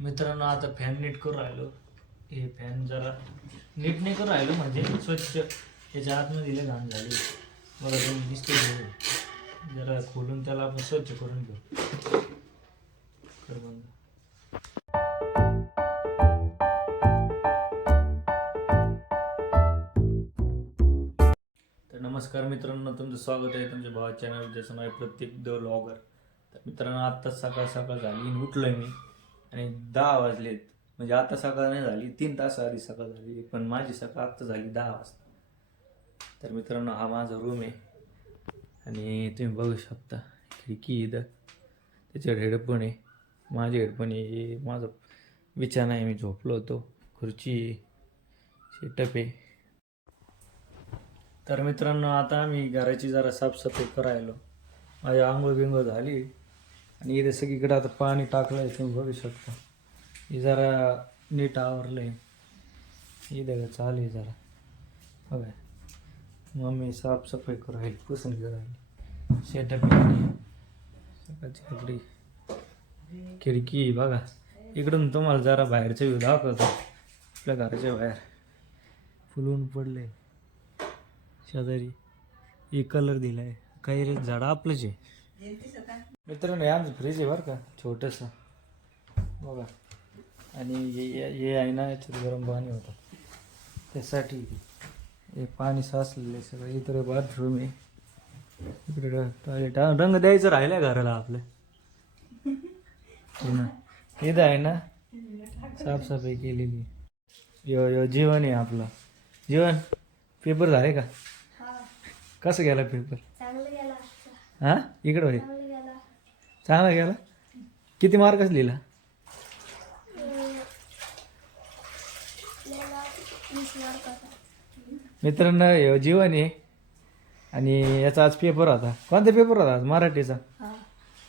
मित्रांनो आता फॅन नीट करून राहिलो. हे फॅन जरा नीट नाही करून राहिलो म्हणजे स्वच्छ त्याच्या आतमध्ये दिले घाण झाली बघा तुम्ही दिसते जरा खोलून त्याला आपण स्वच्छ करून घेऊ. कर बंद. तर नमस्कार मित्रांनो, तुमचं स्वागत आहे तुमच्या भावाच्या चॅनल ज्याचं नाव आहे प्रत्येक द व्लॉगर. तर मित्रांनो आत्ताच सकाळ सकाळ झाली उठलोय मी आणि 10 वाजलेत. म्हणजे आता सकाळ नाही झाली, 3 तास आधी सकाळ झाली, पण माझी सकाळ आत्ता झाली 10 वाजता. तर मित्रांनो हा माझा रूम आहे आणि तुम्ही बघू शकता खिडकी इथं, त्याच्यावर हेडफोन आहे, माझे हेडफोन आहे, माझा बिछाना आहे, मी झोपलो होतो, खुर्ची सेटअप आहे. तर मित्रांनो आता आम्ही घराची जरा साफसफाई करायलो. माझी आंघोळ बिंघोळ झाली आणि इथे सगळीकडे आता पाणी टाकलं आहे, तुम्ही बघू शकता. हे जरा नीट आवरलं आहे, इथं चालू आहे जरा बघा. मम्मी साफसफाई करू राहील, पुसून घेऊ राहील, सेटअप सकाळची कपडे, खिडकी बघा. इकडून तुम्हाला जरा बाहेरचा व्ह्यू दाखवतो. आपल्या घराच्या बाहेर फुलून पडले शेजारी, एक कलर दिला आहे. काही रे झाडं आपलंच आहे. मित्रांनो हे आमचं फ्रीज आहे बरं का, छोटंसं बघा. आणि हे आहे ना, याच्यात गरम पाणी होतं त्यासाठी हे पाणी साचलेलं सगळं. इकडे बाथरूम आहे, इकडे टॉयलेट. रंग द्यायचं राहिलं घराला आपलं. इथं आहे ना साफसफाई केलेली. यो जीवन आहे आपलं. जीवन पेपर झाले का? कसं गेला पेपर? हां इकडं होय, चांगला गेला. किती मार्कच लिहिला? मित्रांनो हे जीवन आहे आणि याचा आज पेपर होता. कोणता पेपर होता आज? मराठीचा.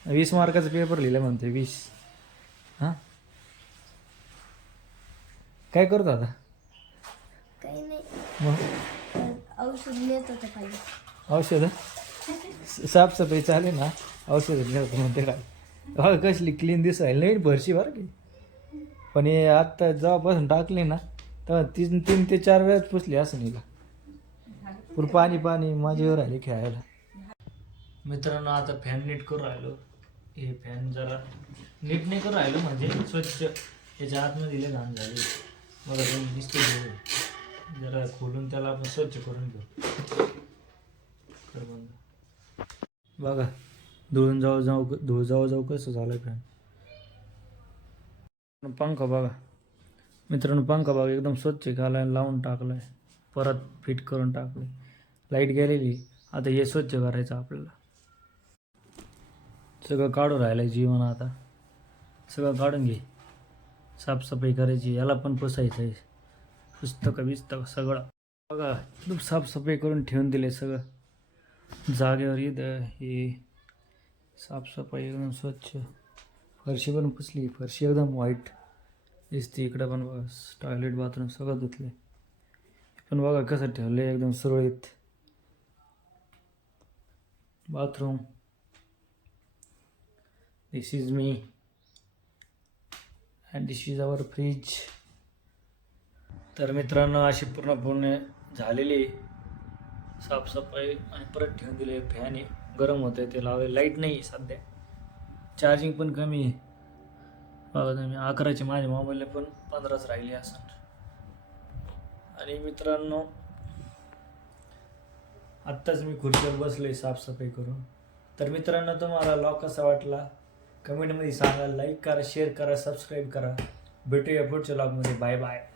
20 मार्काचा पेपर लिहिला म्हणते. 20. हां काय करतो आता? काही नाही, मग औषध नेत होतं खाली. औषध साफसफाई चालेल ना, औषध नेत म्हणते काय. हो कसली क्लीन दिसायला नाही भरशी बरं की. पण हे आत्ता जेव्हापासून टाकली ना तेव्हा 3 ते 4 वेळाच पुसली असं निघा. फुल पाणी पाणी माझ्यावर राहिले खेळायला. मित्रांनो आता फॅन नीट करून राहिलो. हे फॅन जरा नीट नाही करून राहिलो म्हणजे स्वच्छ त्याच्या आतमध्ये दिले घाण झाली बघा तुम्ही दिसते जरा खोलून त्याला आपण स्वच्छ करून घेऊ. कर बंद. बघा धुळून धूळ जाऊ कसं झालं फॅन. पंखा बघा मित्रांनो, पंखा बघा एकदम स्वच्छ घालाय लावून टाकलाय, परत फिट करून टाकले. लाईट गेलेली, आता हे स्वच्छ करायचं आपल्याला. सगळं काढून राहिलं जीवन. आता सगळं काढून घे, साफसफाई करायची. याला पण पुसायचं आहे, पुस्तकं सगळं बघा. एकदम साफसफाई करून ठेवून दिले सगळं जागेवर. इथं हे साफसफाई एकदम स्वच्छ. फरशी पण पुसली, फरशी एकदम व्हाईट दिसते. इकडं पण बघा टॉयलेट बाथरूम सगळं धुतले. पण बघा कसं ठेवलं एकदम सुरळीत bathroom. This is me and this is our fridge. तर मित्रांनो अशी पूर्ण झालेली साफसफाई आणि परत ठेवून दिले. फॅन आहे, गरम होतं आहे, ते लावले. लाईट नाही सध्या, चार्जिंग पण कमी आहे बघा तुम्ही. 11ची माझ्या मोबाईलला पण 15च राहिली असं. आणि मित्रांनो आत्ताच मी खुर्चीवर बसलोय साफसफाई करून. तर मित्रांनो तुम्हाला व्लॉग कसा वाटला कमेंटमध्ये सांगा. लाईक करा, शेअर करा, सबस्क्राईब करा. भेटूया पुढच्या व्लॉगमध्ये. Bye bye.